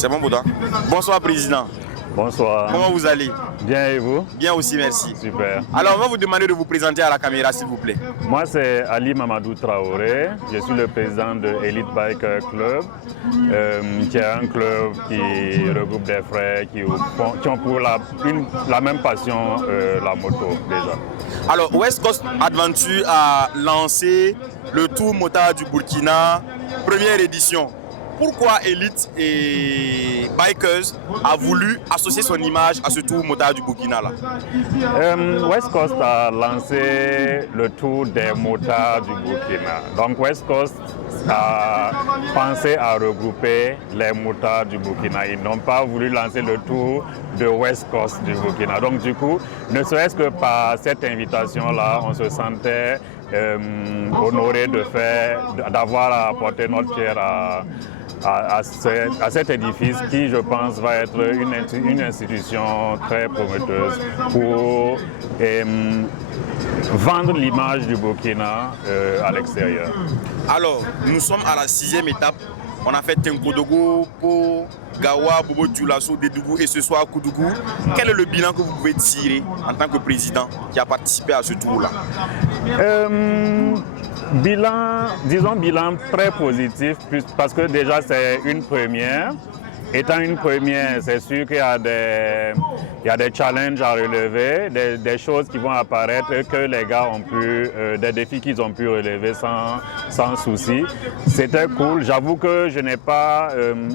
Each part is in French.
C'est bon pour toi? Bonsoir président. Bonsoir. Comment vous allez? Bien et vous? Bien aussi, merci. Super. Alors, on va vous demander de vous présenter à la caméra, s'il vous plaît. Moi, c'est Ali Mamadou Traoré. Je suis le président de Elite Biker Club, qui est un club qui regroupe des frères qui ont pour la même passion, la moto déjà. Alors, West Coast Adventure a lancé le Tour Motard du Burkina, première édition. Pourquoi Elite et Bikers a voulu associer son image à ce Tour Motard du Burkina là? West Coast a lancé le Tour des motards du Burkina. Donc West Coast a pensé à regrouper les motards du Burkina. Ils n'ont pas voulu lancer le Tour de West Coast du Burkina. Donc du coup, ne serait-ce que par cette invitation-là, on se sentait honoré d'avoir à apporter notre pierre à cet édifice qui, je pense, va être une institution très prometteuse pour vendre l'image du Burkina à l'extérieur. Alors, nous sommes à la 6e étape. On a fait Tenkodogo, Po, Gawa, Bobo Dioulasso, Dédougou et ce soir Koudougou. Quel est le bilan que vous pouvez tirer en tant que président qui a participé à ce tour-là? Bilan très positif parce que déjà c'est une première. Étant une première, c'est sûr qu'il y a des challenges à relever, des choses qui vont apparaître que les gars ont pu, des défis qu'ils ont pu relever sans souci. C'était cool. J'avoue que je n'ai pas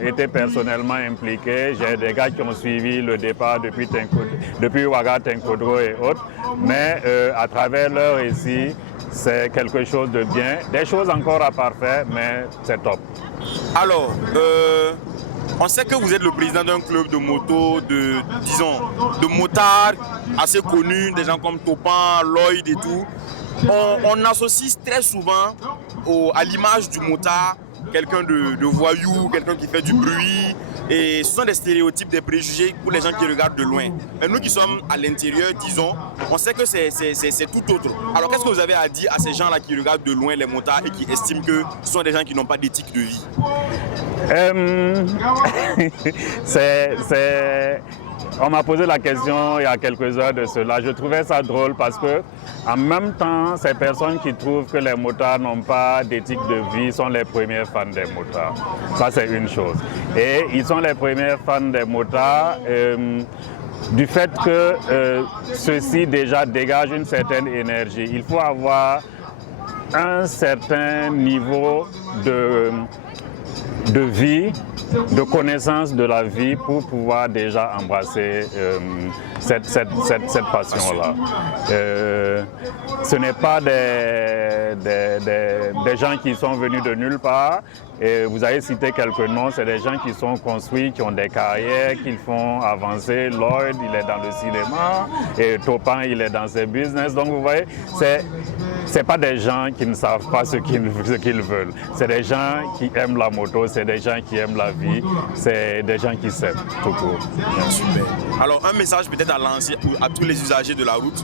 été personnellement impliqué. J'ai des gars qui ont suivi le départ depuis Ouaga, Tenkodro et autres. Mais à travers leur récit, c'est quelque chose de bien. Des choses encore à parfaire, mais c'est top. Alors, on sait que vous êtes le président d'un club de moto, de motards assez connus, des gens comme Topan, Lloyd et tout. On associe très souvent à l'image du motard quelqu'un de voyou, quelqu'un qui fait du bruit. Et ce sont des stéréotypes, des préjugés pour les gens qui regardent de loin. Mais nous qui sommes à l'intérieur, disons, on sait que c'est tout autre. Alors qu'est-ce que vous avez à dire à ces gens-là qui regardent de loin les motards et qui estiment que ce sont des gens qui n'ont pas d'éthique de vie? On m'a posé la question il y a quelques heures de cela. Je trouvais ça drôle parce que, en même temps, ces personnes qui trouvent que les motards n'ont pas d'éthique de vie sont les premiers fans des motards. Ça, c'est une chose. Et ils sont les premiers fans des motards du fait que ceux-ci déjà dégagent une certaine énergie. Il faut avoir un certain niveau de vie, de connaissance de la vie pour pouvoir déjà embrasser cette passion-là. Ce n'est pas des gens qui sont venus de nulle part. Et vous avez cité quelques noms, c'est des gens qui sont construits, qui ont des carrières, qui font avancer. Lloyd, il est dans le cinéma, et Topan, il est dans ses business. Donc vous voyez, c'est pas des gens qui ne savent pas ce qu'ils veulent. C'est des gens qui aiment la moto, c'est des gens qui aiment la vie, c'est des gens qui s'aiment, tout court. Super. Alors un message peut-être à lancer à tous les usagers de la route?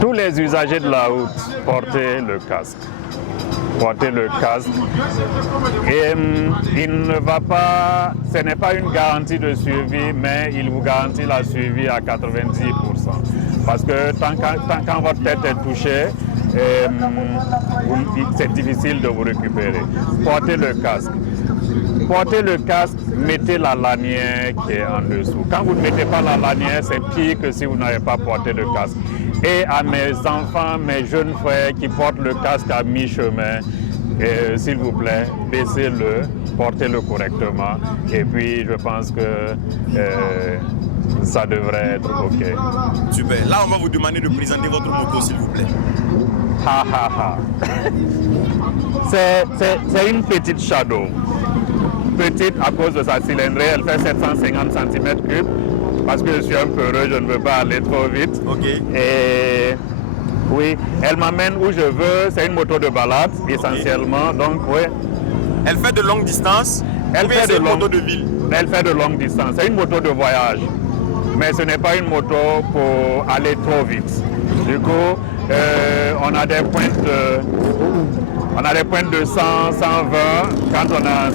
Tous les usagers de la route, portez le casque. Portez le casque. Et ce n'est pas une garantie de survie, mais il vous garantit la survie à 90%. Parce que quand votre tête est touchée, c'est difficile de vous récupérer. Portez le casque. Portez le casque, mettez la lanière qui est en dessous. Quand vous ne mettez pas la lanière, c'est pire que si vous n'avez pas porté le casque. Et à mes enfants, mes jeunes frères qui portent le casque à mi-chemin, s'il vous plaît, baissez-le, portez-le correctement. Et puis, je pense que ça devrait être OK. Super. Là, on va vous demander de présenter votre moto, s'il vous plaît. Ha ha ha. C'est une petite Shadow. Petite à cause de sa cylindrée, elle fait 750 cm3 parce que je suis un peu heureux, je ne veux pas aller trop vite. Ok. Et oui, elle m'amène où je veux, c'est une moto de balade essentiellement, okay. Donc oui. Elle fait de longue distance? Elle fait de moto de ville? Elle fait de longue distance, c'est une moto de voyage, mais ce n'est pas une moto pour aller trop vite. Du coup, on a des pointes de 100, 120 quand on a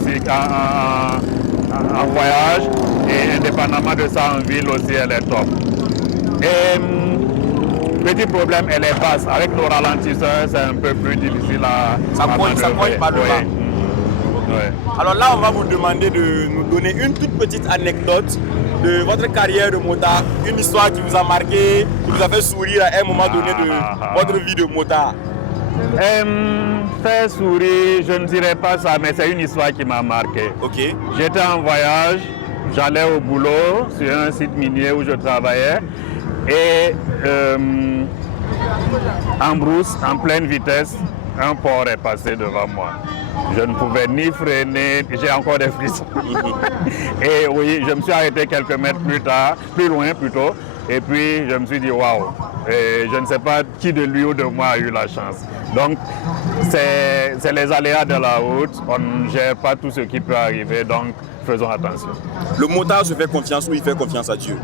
indépendamment de ça, en ville aussi, elle est top. Et petit problème, elle est basse. Avec nos ralentisseurs, c'est un peu plus difficile à manœuvrer. Ça cogne par le bas. Ouais. Alors là, on va vous demander de nous donner une toute petite anecdote de votre carrière de motard, une histoire qui vous a marqué, qui vous a fait sourire à un moment donné de votre vie de motard. Faire sourire, je ne dirais pas ça, mais c'est une histoire qui m'a marqué. Ok. J'étais en voyage, j'allais au boulot sur un site minier où je travaillais et en brousse, en pleine vitesse, un porc est passé devant moi. Je ne pouvais ni freiner, j'ai encore des frissons. Et oui, je me suis arrêté quelques mètres plus loin plutôt, et puis je me suis dit waouh. Et je ne sais pas qui de lui ou de moi a eu la chance. Donc c'est les aléas de la route, on ne gère pas tout ce qui peut arriver, donc faisons attention. Le motard se fait confiance ou il fait confiance à Dieu?